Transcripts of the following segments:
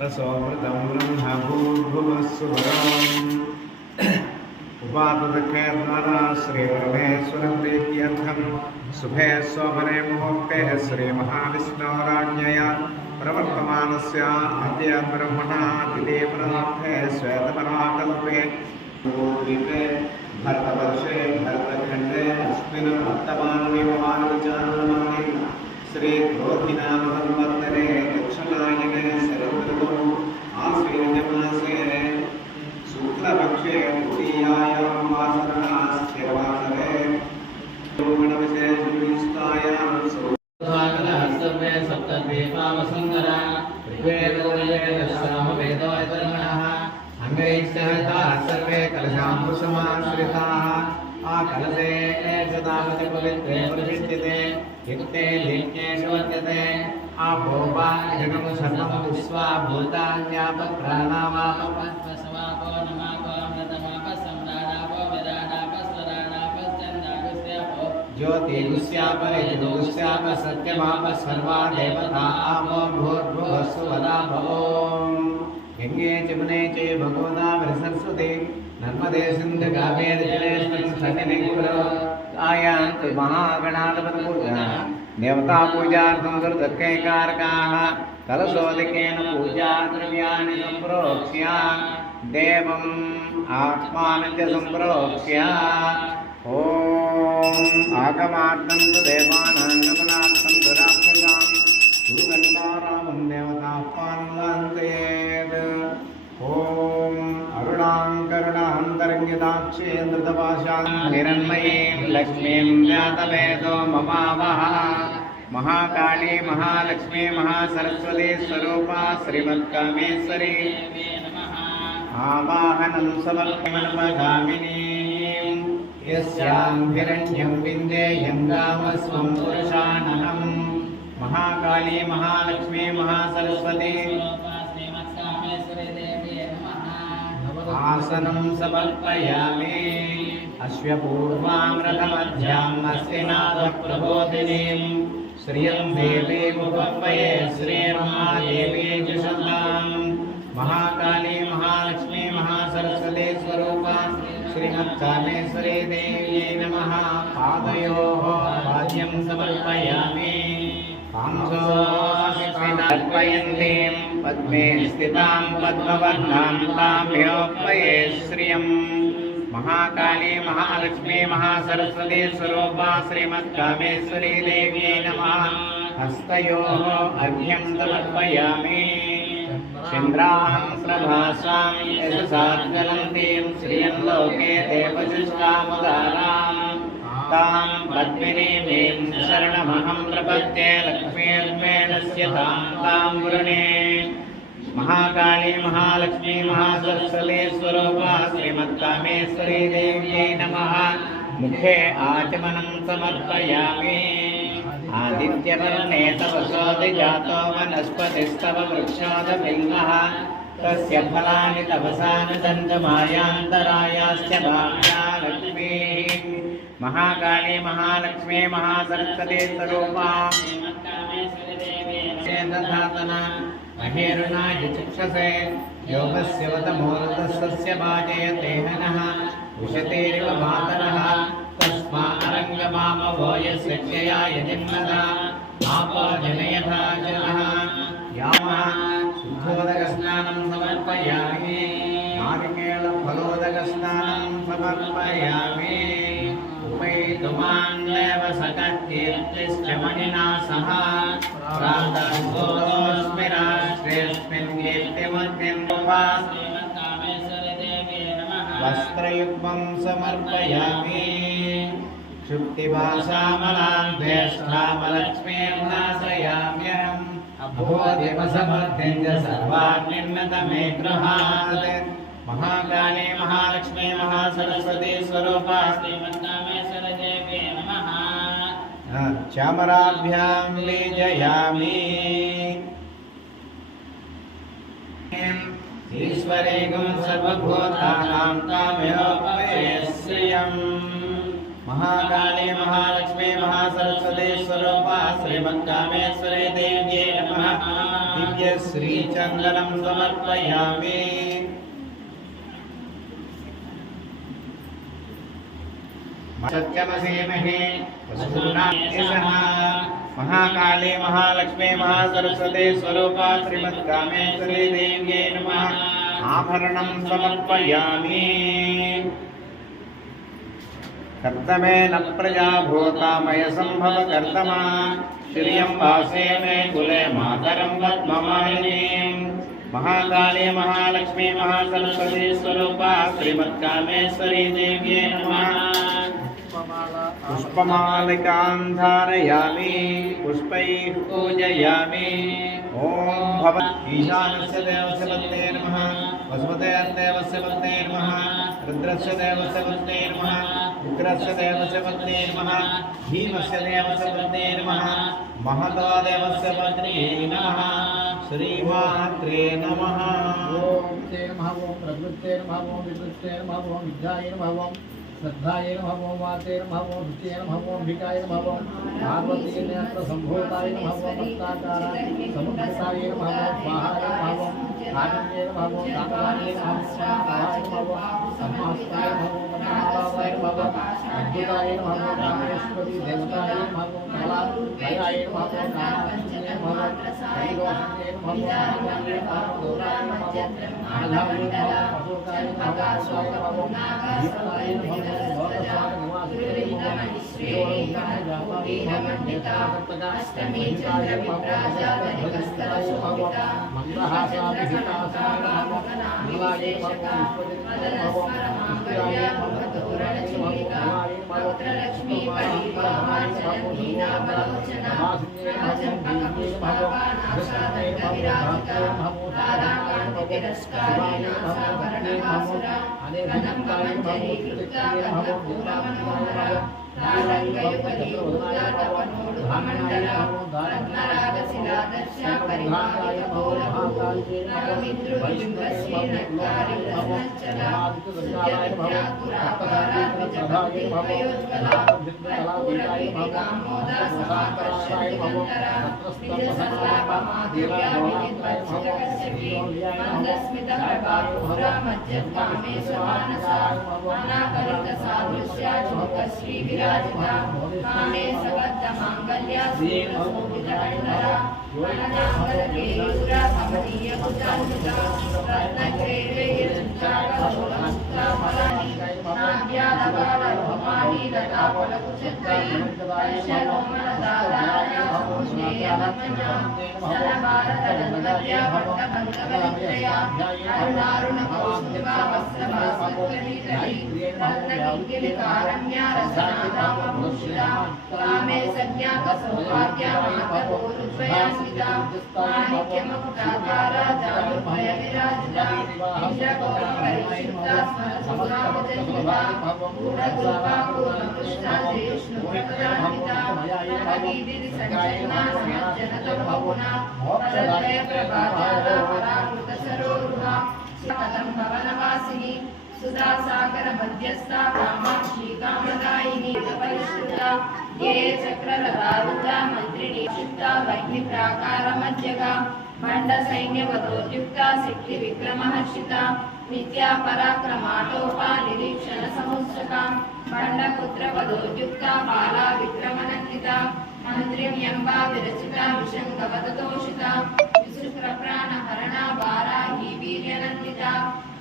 रसोमृतं ब्रह्मभूर्भुवस्सुवरम् उपातदखेर्द्वारा श्रीपरमेश्वरं प्रीत्यर्थं शुभे स्वपने मुहूर्ते श्रीमहाविष्णोराज्ञया प्रवर्तमानस्य अद्य ब्रह्मणा तिथेपरार्थे श्वेतपराकल्पे पूर्वे भरतवर्षे भरतखण्डे अस्मिन् वर्तमानविवाहानुचारणमाने श्रीक्रोधिनामसंवत्सरे दक्षिणायने शरदृतौ आश्विनमासे शुक्लपक्षे तृतीयायां वासरणास्थिरवासरे विशेषविष्टायां सर्वे सप्तद्वीपावसुन्दरा ऋग्वेदोर्वेदसामवेदोऽधर्मणः अङ्गैः सर्वे कलशाम्बुसमाश्रिताः आकलसे सदावति पवित्रे प्रतिष्ठिते युक्ते लीक्ष्येषु वर्तते आपोपा जगं सर्वं विश्वा भूतान्यापप्राणावापस्वसमापो नमापो अमृतमापः सम्राडापो विराडापः स्वराडापः चन्द्रागुस्यापो ज्योतिगुस्यापरिजुगुस्याप सत्यमापः सर्वा देवता आपो भूर्भुवस्सुवदाभवो गंगे जमुने च भगवता सरस्वती नर्मदे सिंधु कावेरी जलेस्मिन् सन्निधिं आयान्तु महागणाधिपति पूजा देवता पूजार्थं दुर्दक्षैकारकाः कलशोदकेन पूजा द्रव्याणि सम्प्रोक्ष्य देवम् आत्मानं च सम्प्रोक्ष्य ॐ आगमार्थं तु देवानां गमनार्थं तु राक्षसां गुरुगन्धारामं देवताह्वानन्तेत् ॐ अरुणाङ्करुणान्तरङ्गिताक्षेन्द्रतपाशां हिरण्मयीं लक्ष्मीं जातवेदो ममावः महाकाली महालक्ष्मी महासरस्वती स्वरूपा श्रीमत्कामेश्वरी आवाहनं समर्पयामि यस्यां हिरण्यं विन्देयं गामस्वं पुरुषानहं महाकाली महालक्ष्मी महासरस्वती आसनं समर्पयामि अश्वपूर्वां रथमध्यां हस्तिनाथप्रबोधिनीं श्रियं देवीमुपह्वये श्रीर्महादेवी जुषतां महाकाली महालक्ष्मी महासरस्वती स्वरूपा श्रीमत्कामेश्वरी देव्यै नमः पादयोः पाद्यं समर्पयामि अर्पयन्तीं पद्मे स्थितां पद्मवर्णां ताभ्योऽर्पये श्रियं महाकाली महालक्ष्मी महासरस्वती स्वरूपा श्रीमत्कामेश्वरी देव्यै नमः हस्तयोः अर्घ्यं समर्पयामि चन्द्राहं प्रभासां यशसाज्ज्वलन्तीं श्रियं लोके देवजुष्टामुदारां तां पद्मिनीं शरणमहं प्रपद्ये लक्ष्मीर्मेणस्य तां वृणे महाकाली महालक्ष्मी महासरस्वती स्वरूपा श्रीमत्कामेश्वरी देव्यै नमः मुखे आचमनं समर्पयामि आदित्यवर्णे तपसोऽधिजातो वनस्पतिस्तव वृक्षोदबिल्वः तस्य फलानि तपसा न दन्तमायान्तरायाश्च भाव्या लक्ष्मीः महाकाली महालक्ष्मी महासरस्वती स्वरूपा दधातना महेरुणाय चक्षसे योगस्य वतमोरतस्य वाजयते हनः उशतेरिव मातरः तस्मारङ्गमामवो यस्य क्षयाय जन्मदा आपो जनयथा जनः यामः शुद्धोदकस्नानं समर्पयामि नारिकेलफलोदकस्नानं समर्पयामि उपैतुमान्नेव सककीर्तिश्च मणिना सह प्रातःस्मि राष्ट्रेऽस्मिन् कीर्तिमद्यं वस्त्रयुग्मं समर्पयामि क्षुप्तिभाषामलान्वेष्टामलक्ष्मीर्नाशयाम्यहम् अभोधिमसमर्थ्यं च सर्वान्निर्नतमे गृहात् महाकाली महालक्ष्मी महासरस्वती स्वरूपा श्रीमत्कामेश्वरी देव्यै नमः चामराभ्यां लीजयामि ईश्वरेगं सर्वभूतानां ताभ्योऽर्पये श्रियम् महाकाली महालक्ष्मी महासरस्वती स्वरूपा श्रीमत्कामेश्वरी देव्यै नमः आचार्य श्रीचंदनं समर्पयामि। सत्यमसीमहे महाकाली महालक्ष्मी महासरस्वती स्वरूपा श्रीमद्कामेश्वरी देव्यै नमः। आभरणं समर्पयामि। कर्तमेन प्रजा भूतामय संभव कर्तमा श्रियं वासे मे कुले मातरं पद्ममालिनीं। महाकाली महालक्ष्मी महासरस्वती स्वरूपा श्रीमद्कामेश्वरी देव्यै नमः। पुष्पमालिकां धारयामि पुष्पैः पूजयामि। ओम भव ईशानस्य देवस्य पत्ने नमः। वसुमते देवस्य पत्ने नमः। रुद्रस्य देवस्य पत्ने नमः। उग्रस्य देवस्य पत्ने नमः। भीमस्य देवस्य पत्ने नमः। महतो देवस्य पत्ने नमः। श्रीमात्रे नमः। ओम ते नमः। ओम प्रकृते नमः। ओम विद्युते नमः। ओम विद्याय नमः। ओम श्रद्धाय नमः। ओम वाते नमः। ओम भीते नमः। ओम भिकाय नमः। ओम पार्वती नेत्र संभूताय नमः। ओम भक्ताकाराय समुद्रसाय नमः। ओम स्वाहाय नमः। ओम आनंदे नमः। ओम दाताय नमः। ओम स्वाहाय नमः। ओम सम्मास्ताय नमः। ओम नारायणाय नमः। ओम अद्भुताय नमः। ओम रामेश्वरी देवताय नमः। ओम कलालयाय नमः। ओम कामाक्षी नमः। ओम कैलोक्ये नमः। ओम महामाये नमः। ओम गौराय नमः। ओम आधाय नमः। ओम अशोकाय नमः। ओम भीमनाय नमः। अष्टमी चंद्र विप्राजा धनिकस्तर शोभिता मंदहासा विहितासा मंगलाय मदनस्वर मांगल्य भवतोरण चूलिका पुत्र लक्ष्मी परिवाहा चलनीना बलोचना अजंपक पुष्पवानाशादन विराजिता राधाकांत तिरस्कारेण सावरणमासुरा कदम्बमंजरी कृता कनकपूरा मनोहरा कामे सबद्ध मांगल्य शोभितकंधरा वननांबर केयूरा भवनीय कुचान्विता रत्नग्रेवेयञ्चाकशोलमुक्ता फलानि नाभ्यालकाल रोमानि लताफलकुचत्रै दर्शरोमणदाराया समुष्णेयवत्मजा सनभारतगन्धर्या भट्टभङ्गवलित्रया अरुणारुणकौस्तुभा वस्त्रभास्वत्करीतरी वर्णकिङ्किलिकारम्या रसनादामभूषिता कामे सज्ञातसौभाग्या मातरोरुद्वयान्विता माणिक्यमकुटाकारा जानुद्वयविराजिता इन्द्रगौरपरिक्षिप्ता स्मरसुरावजन्विता पूर्णरूपा पूर्णकृष्णा श्रीविष्णुप्रदान्विता नवगीतिसञ्चयना समज्जनतमोगुणा परद्वयप्रभाजाता परामृतसरोरुहा कदम्बवनवासिनी सुधासागर मध्यस्था कामाक्षी कामदायिनी परिष्कृता ये चक्ररथारूढा मन्त्रिणी क्षिप्ता वह्निप्राकार मध्यगा भण्ड सैन्यवधोद्युक्ता सिद्धि विक्रमहर्षिता नित्या पराक्रमाटोपा निरीक्षण समुत्सुका भण्डपुत्र वधोद्युक्ता बाला विक्रमनन्दिता मन्त्रिण्यम्बा विरचिता विशङ्गवदतोषिता विशुक्रप्राणहरणा वाराही वीर्यनन्दिता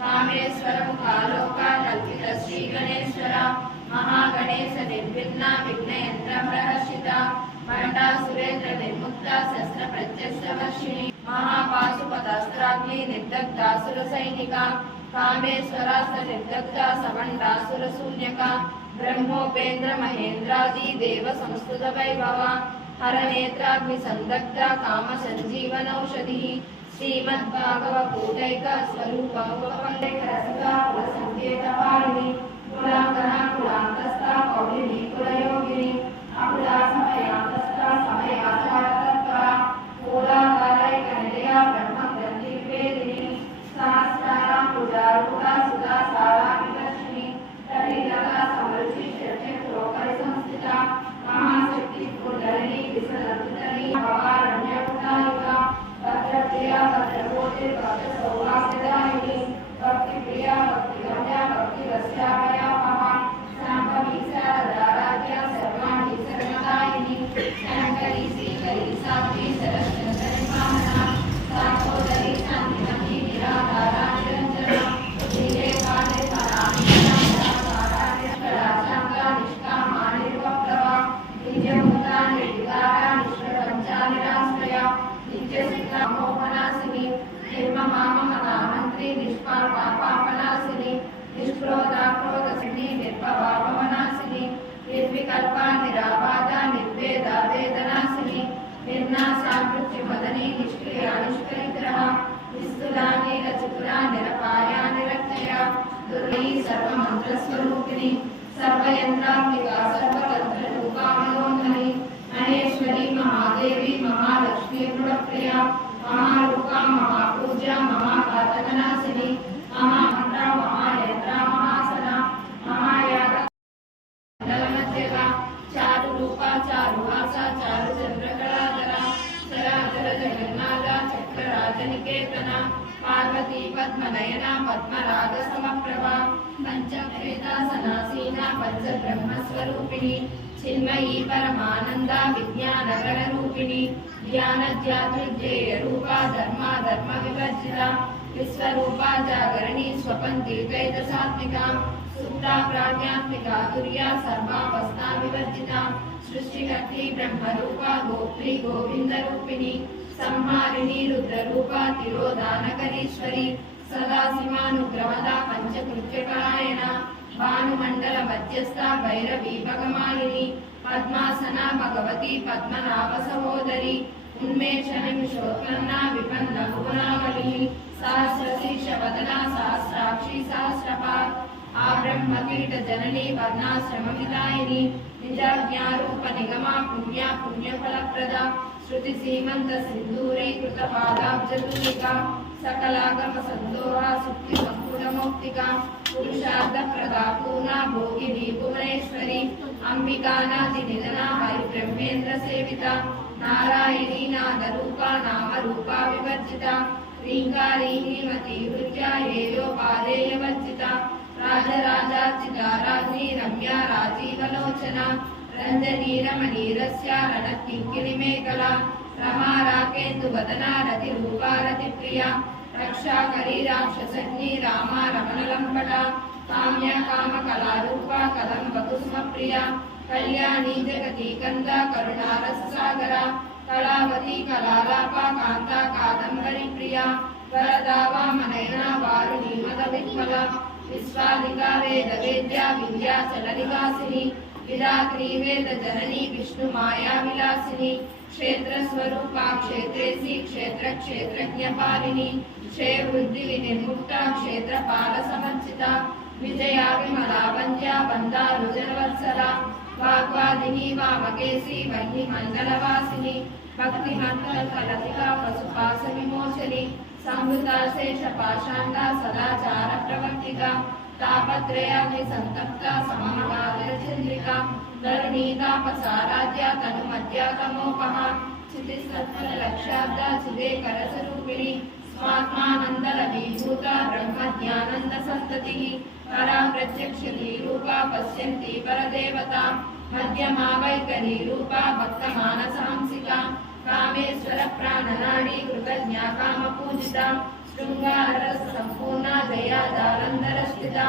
कामेश्वर मुखालोका कल्पित श्री गणेश्वरा महागणेश निर्विघ्ना विघ्नयन्त्र प्रहर्षिता भण्डा सुरेन्द्र निर्मुक्ता शस्त्र प्रत्यक्षवर्षिणी महापाशुपतास्त्राग्नि निर्दग्धासुर सैनिका कामेश्वरास्त्र निर्दग्धा सवण्डासुर शून्यका ब्रह्मोपेन्द्र महेन्द्रादि देव संस्कृत वैभवा हरनेत्राग्नि संदग्धा काम संजीवनौषधिः श्रीमद्भागवपूतैक स्वरूपा उपपण्डितरसिका कुलसङ्केतवारिणी कुलाङ्गना कुलान्तस्था कौलिनी कुलयोगिनी अकुला समयान्तस्था समयाचारतत्परा कुलाकारैकनिलया ब्रह्मग्रन्थिवेदिनी सहस्रारां पूजारूढा सुधा सारामिलक्ष्मी तटिलता समरुचि षट्चक्रोपरिसंस्थिता महाशक्ति कुण्डलिनी विसर्जितनी भवारण्यकुटारिका भद्रप्रिया निर्विकल्पा निराबाधा निर्वेदा वेदनासिनी निर्नाशामृत्यु मदनी निष्क्रिया निष्करिग्रह निस्तुला नीलचतुरा निरपाया निरक्षया दुर्गी सर्वमन्त्रस्वरूपिणी सर्वयन्त्रात्मिका सर्वतन्त्ररूपा मनोन्मनी महेश्वरी महादेवी महालक्ष्मी गुणप्रिया महारूपा महापूजा महाघातकनाशिनी महामन्त्रा महायन्त्रा महासना महायाग चारु रूपा चारु वासा चारु चंद्रकलाधरा चराचर जगन्नाथ चक्रराजनिकेतना पार्वती पद्मनयना पद्मराग समप्रभा पंचप्रेतासनासीना पंचब्रह्मस्वरूपिणी चिन्मयी परमानंदा विज्ञानगण रूपिणी ज्ञानज्ञातृज्येय रूपा धर्मा धर्म विवर्जिता विश्वरूपा जागरणी स्वपन्ति द्वैतसात्मिका सुप्ता प्राज्ञात्मिका तुर्या सर्वावस्था विवर्जिता सृष्टिकर्त्री ब्रह्मरूपा गोत्री गोविंदरूपिणी संहारिणी रुद्ररूपा तिरोधानकरीश्वरी सदाशिवानुग्रहदा पंचकृत्यपरायणा भानुमण्डल मध्यस्था भैरवी भगमालिनी पद्मासना भगवती पद्मनाभ सहोदरी उन्मेषनिमिषोत्पन्ना विपन्ना भुवनावली सहस्रशीर्ष वदना सहस्राक्षी सहस्रपाद आब्रह्मकीट जननी वर्णाश्रम विदायिनी निजाज्ञारूप निगमा पुण्या पुण्यफलप्रदा श्रुति सीमंत सिंदूरी कृत पादाब्जतुलिका सकलागम संदोहा सुक्ति संकुल मौक्तिका पुरुषार्थ प्रदा पूर्णा भोगिनी भुवनेश्वरी अंबिकानादि निधना हरि ब्रह्मेन्द्र सेविता नारायणी नादरूपा नाम रूपा विवर्जिता ह्रींकारी ह्रीमती हृद्या हेयोपादेय वर्जिता राजराजार्चिता राज्ञी रम्या राजीवलोचना रंजनी रमणीरस्या रणकिङ्किणिमेखला रमा राकेन्दुवदना रतिरूपा रतिप्रिया रक्षाकरी राक्षसज्ञी रामा रमणलम्पटा काम्या कामकलारूपा कदम्बकुसुमप्रिया कल्याणी जगती कंदा करुणारससागरा कलावती कलालापा कांता कादम्बरी प्रिया वरदा वामनयना वारुणी मदविह्वला विश्वादिका वेद वेद्या विद्याचलनिवासिनी विधात्री वेद जननी विष्णु माया विलासिनी क्षेत्र स्वरूपा क्षेत्रेसी क्षेत्र क्षेत्रज्ञपालिनी क्षेत्र वृद्धि विनिर्मुक्ता क्षेत्रपाल समर्चिता विजया विमला वंद्या वंदालु जनवत्सला वाग्वादिनी वामकेशी वह्नि मंगलवासिनी भक्ति मंगलफलतिका पशुपाश विमोचनी संवृता शेष पाषांगा सदाचार प्रवर्तिका तापत्रयाग्नि संतप्ता सममगाधरचंद्रिका धरणीतापसाराध्या तनुमध्या तमोपहा क्षितिस्तत्फल लक्ष्याब्दा चिदे करस्वरूपिणी स्वात्मानंदल विभूता ब्रह्मज्ञानंद संततिः परा प्रत्यक्ष रूपा पश्यन्ति परदेवता मध्यमा वैखरी रूपा भक्तमानसांसिका कामेश्वर प्राणनाडी कृतज्ञा कामपूजिता शृंगाररस संपूर्णा जया जालंधर स्थिता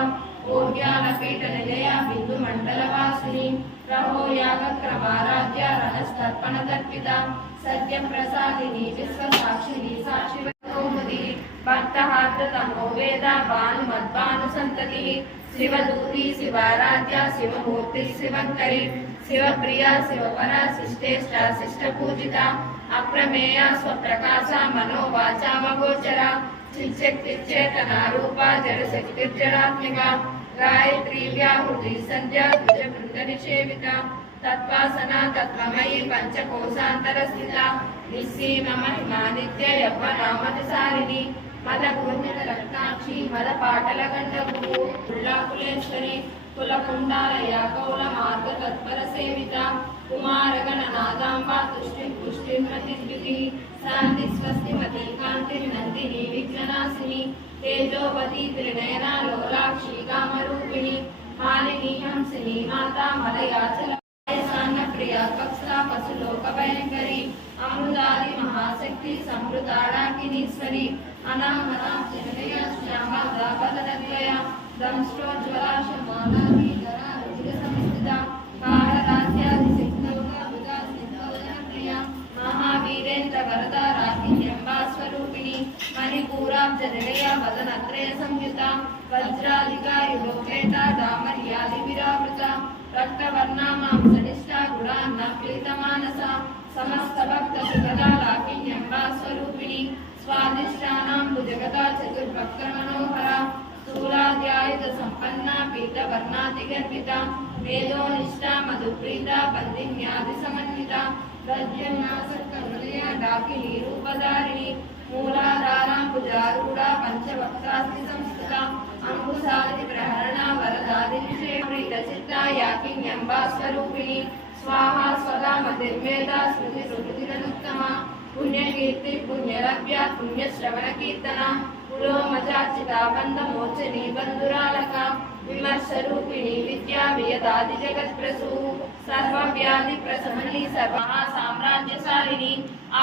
ओड्यालपीठ निलया बिंदु मंडलवासिनी रहो यागक्रमाराध्या रहस्तर्पण दर्पिता सत्य प्रसादिनी विश्वसाक्षिनी साक्षिवतोमुदी भक्तहार्दतमो वेदा भानुमद्भानुसन्ततिः शिवदूती शिवाराध्या शिवमूर्ति शिवङ्करी शिवप्रिया शिवपरा शिष्टेष्टा शिष्टपूजिता अप्रमेया स्वप्रकाशा मनोवाचा मगोचरा चिच्चक्तिच्चेतना रूपा जडशक्तिर्जडात्मिका गायत्री व्याहृति संध्या द्विजवृन्दनिषेविता तत्त्वासना तत्त्वमयी पञ्चकोशान्तरस्थिता निस्सीमा महिमा नित्य यौवनामतिसारिणी मदपूर्णितरक्ताक्षी मदपाटलगण्डभू कुल्लाकुलेश्वरी कुलकुण्डालया कौलमार्गतत्परसेविता कुमारगणनादाम्बा तुष्टिं पुष्टिर्मतिद्युतिः शान्ति स्वस्तिमती कान्तिर्नन्दिनी विघ्ननाशिनी तेजोवती त्रिनयना लोलाक्षी कामरूपिणी मालिनी हंसिनी माता मलयाचल प्रिया कक्षा पशुलोकभयङ्करी वाग्भवनीश्वरी अनामना जनया श्यामा दावदनद्वया दंष्ट्रोज्ज्वला शमालाभि जरा रुधिरसंस्थिता कालराज्यादिसिद्धौका बुधा सिद्धौजनप्रिया महावीरेन्द्र वरदा राकिन्यम्बा स्वरूपिणी मणिपूराब्जनिलया वदनत्रय संयुता वज्राधिका युगोपेता डामर्यादिविरावृता रक्तवर्णा मांसनिष्ठा गुणान्न प्रीतमानसा समस्त भक्त सुखदा लाकिन्यम्बा स्वरूपिणी स्वादिष्टानां भुजगदा चतुर्भक्त मनोहरा स्थूलाद्यायुध संपन्ना पीतवर्णातिगर्भिता वेदोनिष्ठा मधुप्रीता पंदिन्यादि समन्विता गद्यन्यासक्तहृदया डाकिनी रूपधारिणी मूलाधारां भुजारूढा पंचवक्त्रास्ति संस्थिता अंकुशादि प्रहरणा वरदादिनिषे प्रीतचित्ता याकिन्यम्बा स्वरूपिणी स्वाहा स्वदा मतिर्मेधा स्मृति सुकृतिरनुत्तमा पुण्यकीर्ति पुण्यलभ्या पुण्यश्रवणकीर्तना पुलोमचार्चिता बन्धमोचनी बन्धुरालका विमर्शरूपिणी विद्या वियदादि जगत्प्रसू सर्वव्याधि प्रशमनी सर्वहा साम्राज्यशालिनी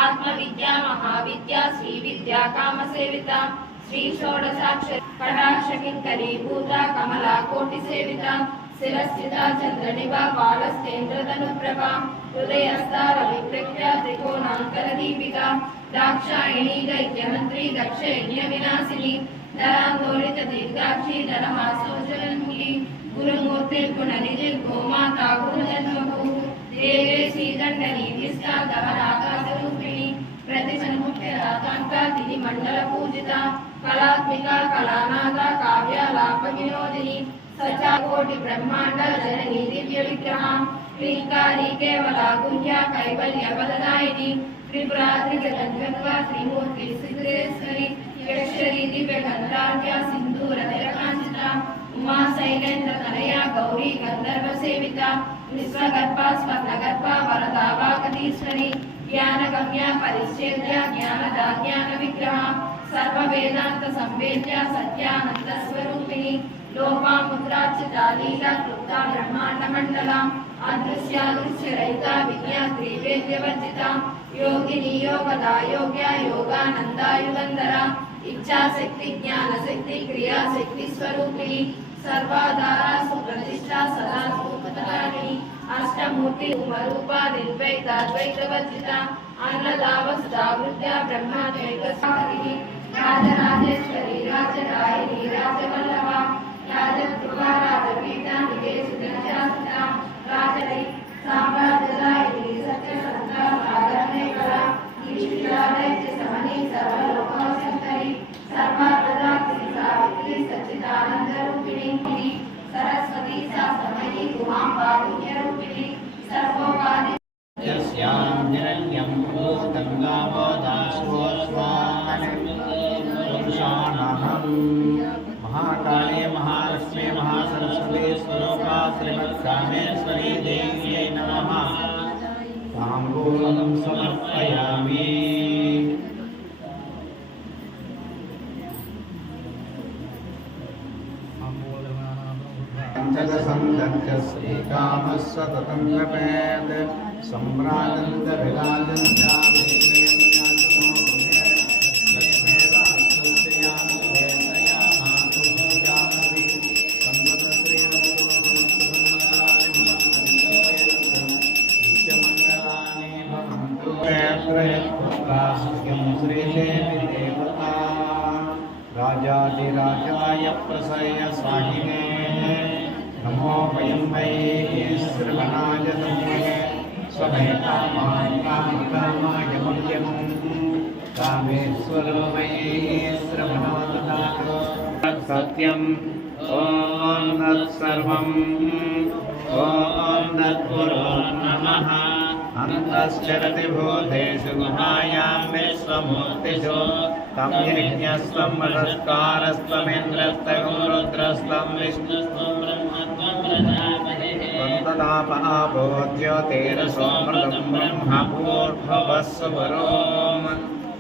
आत्मविद्या महाविद्या श्रीविद्या कामसेविता श्री षोडशाक्षरी कटाक्ष किङ्करी भूता कमला कोटिसेविता शिरस्थिता चन्द्रनिभा बालस्तेन्द्रधनुप्रभा हृदयस्था रविप्रख्या त्रिकोणाङ्करदीपिका दाक्षायणी दैत्यमन्त्री दक्षयज्ञविनाशिनी धरान्दोलित दीर्घाक्षी धरमासोज्ज्वलन्मुली गुरुमूर्ति गुणनिधि गोमाता गुरुजन्मभू देवे श्रीदण्डनीतिष्ठा दहराकाशरूपिणी प्रतिसन्मुख्य राकान्ता तिथिमण्डलपूजिता कलात्मिका कलानादा काव्यालापविनोदिनी सचाकोटि ब्रह्मांड जननी दिव्य विग्रहा क्लींकारी केवला गुह्या कैवल्य वरदायिनी त्रिपुरा त्रिजगन्धर्वा त्रिमूर्ति सिद्धेश्वरी यक्षरी दिव्य गंधाढ्या सिंधूर निरकांचिता उमा शैलेन्द्र तनया गौरी गंधर्व सेविता विश्वगर्भा स्वर्णगर्भा वरदा वागदीश्वरी ज्ञानगम्या परिच्छेद्या ज्ञानदा ज्ञान विग्रहा सर्व वेदांत संवेद्या सत्यानंद स्वरूपिणी लोपामुद्रार्चिता लीला क्लुप्ता ब्रह्मांड मंडला अदृश्यादृश्य रहिता विद्या त्रिवेद्यवर्जिता योगिनी योगदा योग्या योगानंदा युगंधरा इच्छा शक्ति ज्ञान शक्ति क्रिया शक्ति स्वरूपिणी सर्वाधारा सुप्रतिष्ठा सदा सुखदायिनी अष्टमूर्ति रूपा निर्वैताद्वैतवर्जिता अन्नदावसुधा वृद्धा ब्रह्माद्वैतसारिणी राजराजेश्वरी राजरायिनी राजवल्लभा राजकृपा राजपीठा निकेशुदशास्ता राजरी साम्राज्यदायिनी सत्यसत्ता सागरनेकरा ईश्वरादैत्य समनी सर्वलोकशंकरी सर्वप्रदात्री सावित्री सच्चिदानंदरूपिणी सरस्वती सामयी उमाम्बा पुण्यरूपिणी सर्वोपाधि यस्यां हिरण्यं भूतं गावोदाश्वस्वानपुरुषाणहं महाकाले महालक्ष्मी महासरस्वती स्वरूपा श्रीमत्कामेश्वरी देव्यै नमः ताम्बूलं समर्पयामि पंचदशं दक्षस्य कामः सततं जपेत् सम्राजन्त विराजं राजाधिराजाय प्रसय स्वाहिने नमो वयं वै श्रवणाय तन्मये स्वभयकामाय मह्यं कामेश्वरो वै श्रवणो ददातु सत्यम् ॐ तत्सर्वम् ॐ तत्पुरो नमः अन्तश्चरति भूतेषु गुहायां विश्वमूर्तिषु तं यज्ञस्त्वं वषट्कारस्त्वमिन्द्रस्त्वं रुद्रस्त्वं विष्णुस्त्वं ब्रह्मत्वं प्रजापतिः त्वं ज्योतिरसोमृतं ब्रह्मपूर्भवस्वरोम्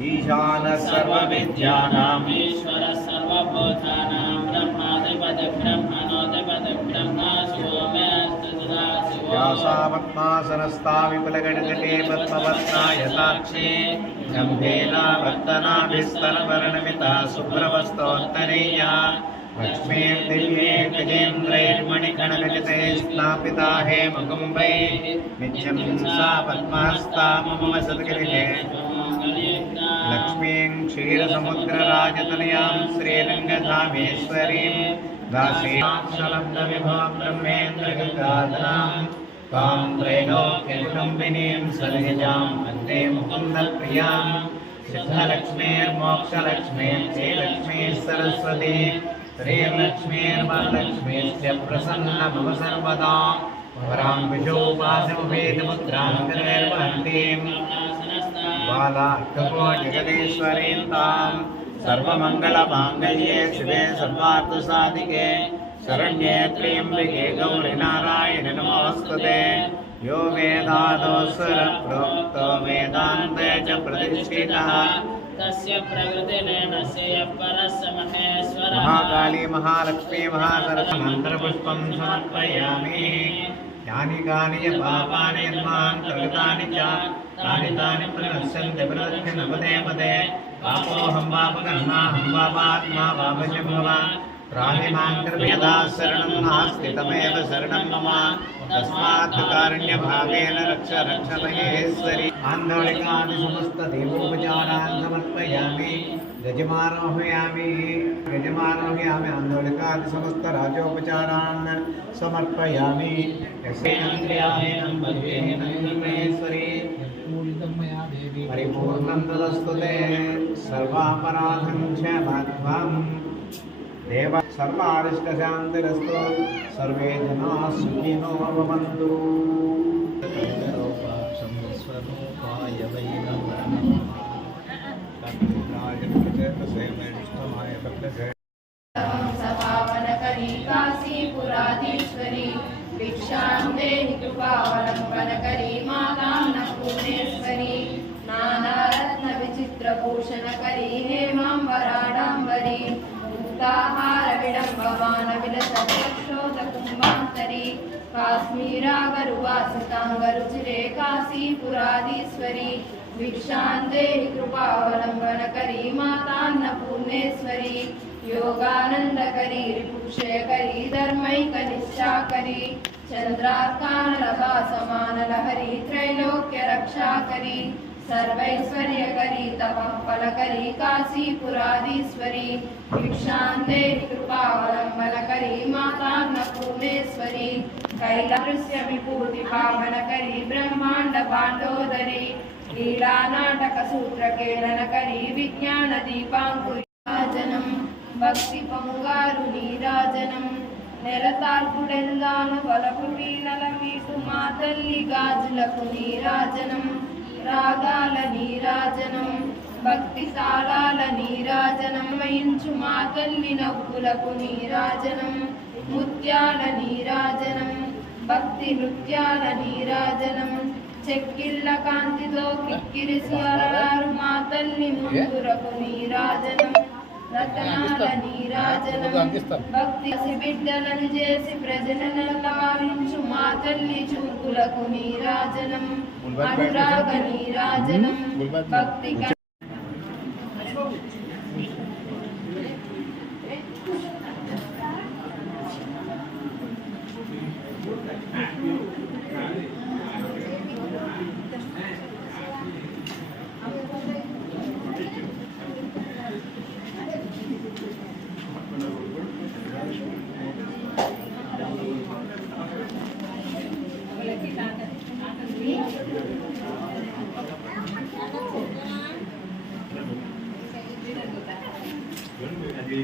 ईशानः सर्वविद्यानाम् ईश्वरः सर्वभूतानां ब्रह्माधिपतिः ब्रह्मणोऽधिपतिः ब्रह्मा शिवो मे अस्तु सदा शिवो व्यासा पद्मासनस्था विपुलगणगते पद्मवत्नायताक्षी गम्भीरा वर्तनाभिस्तरवर्णमिता शुभ्रवस्तोत्तरीया लक्ष्मीर्दिव्ये गजेन्द्रैर्मणिगणगजते स्नापिता हेमकुम्भैः नित्यं सा पद्महस्ता मम सद्गृहे लक्ष्मीं क्षीरसमुद्रराजतनयां श्रीरङ्गधामेश्वरीं दासीक्षलब्धविभवां ब्रह्मेन्द्रगङ्गाधरां त्वां त्रैलोक्यकुटुम्बिनीं सलहिजां वन्दे मुकुन्दप्रियां सिद्धलक्ष्मीर्मोक्षलक्ष्मीं श्रीलक्ष्मीः सरस्वती श्रीलक्ष्मीर्वरलक्ष्मीश्च प्रसन्न भव सर्वदा वरां विशोपासमुपेतमुद्रां निर्वहन्तीं बालार्ककोटिजगदीश्वरीं तां सर्वमङ्गलमाङ्गल्ये शिवे सर्वार्थसाधिके शरण्ये त्र्यम्बके गौरि नारायणि नमोऽस्तुते यो वेदादोऽसुरप्रोक्तो वेदान्ते च प्रतिष्ठितः तस्य प्रकृतिर्नस्य परस्य महेश्वरः महाकाली महालक्ष्मी महासरस्वती मन्त्रपुष्पं समर्पयामि यानि कानि च पापानि यन्मां प्रकृतानि च तानि प्रणश्यन्ति प्रदक्षिण पदे पदे पापोऽहं पापकर्माहं पापात्मा पापशम्भवा त्राहि मां कृपयदा शरणं नास्ति तमेव शरणं मम तस्मात् कारुण्यभावेन रक्ष रक्षतयेश्वरि आन्दोलिकादिसमस्तदेवोपचारान् समर्पयामि गजमारोहयामि आन्दोलिकादिसमस्तराजोपचारान् समर्पयामि यस्येन्द्रियाणं भगवेन्द्रेश्वरी परिपूर्णं तदस्तु ते सर्वापराधं क्षमध्वम् देव सर्वारिष्टशान्तिरस्तु सर्वे जनाः सुखिनो भवन्तु स्वरूपाय वै नमः सपावनकरी काशीपुराधीश्वरी भिक्षां देहि कृपावलम्बनकरी मातान्नपूर्णेश्वरी नानारत्नविचित्रभूषणकरी हेमाम्बराडाम्बरी मुक्ताहारविडम्बमानविलसक्षोदकुम्भान्तरी काश्मीरागरुवासिताङ्गरुचिरे काशीपुराधीश्वरी भिक्षां देहि कृपावलम्बनकरी मातान्नपूर्णेश्वरी योगानन्दकरी रिपुक्षयकरी धर्मैकनिष्ठाकरी चन्द्रार्कानलभासमानलहरी त्रैलोक्यरक्षाकरी सर्वैश्वर्यकरी तपः फलकरी काशीपुराधीश्वरी भिक्षां देहि कृपावलम्बनकरी मातान्नपूर्णेश्वरी कैलासस्य विभूतिपावनकरी ब्रह्माण्डपाण्डोदरी लीलानाटकसूत्रकेळनकरी विज्ञानदीपाङ्कुरी రాజనం భక్తి పొంగారు నీరాజనం నెలతాల్పుడెల్లాను వలపు వీణల మీటు మా తల్లి గాజులకు నీరాజనం రాగాల నీరాజనం భక్తి తాళాల నీరాజనం వయించు మా తల్లి నవ్వులకు నీరాజనం ముత్యాల నీరాజనం భక్తి నృత్యాల నీరాజనం చెక్కిళ్ళ కాంతితో కిక్కిరిసి అలరారు మా తల్లి ముందురకు నీరాజనం రతనాల నీరాజనం భక్తి బిడ్డలను చేసి ప్రజలను లావించు మా తల్లి చూపులకు నీరాజనం అనురాగ నీరాజనం భక్తి అది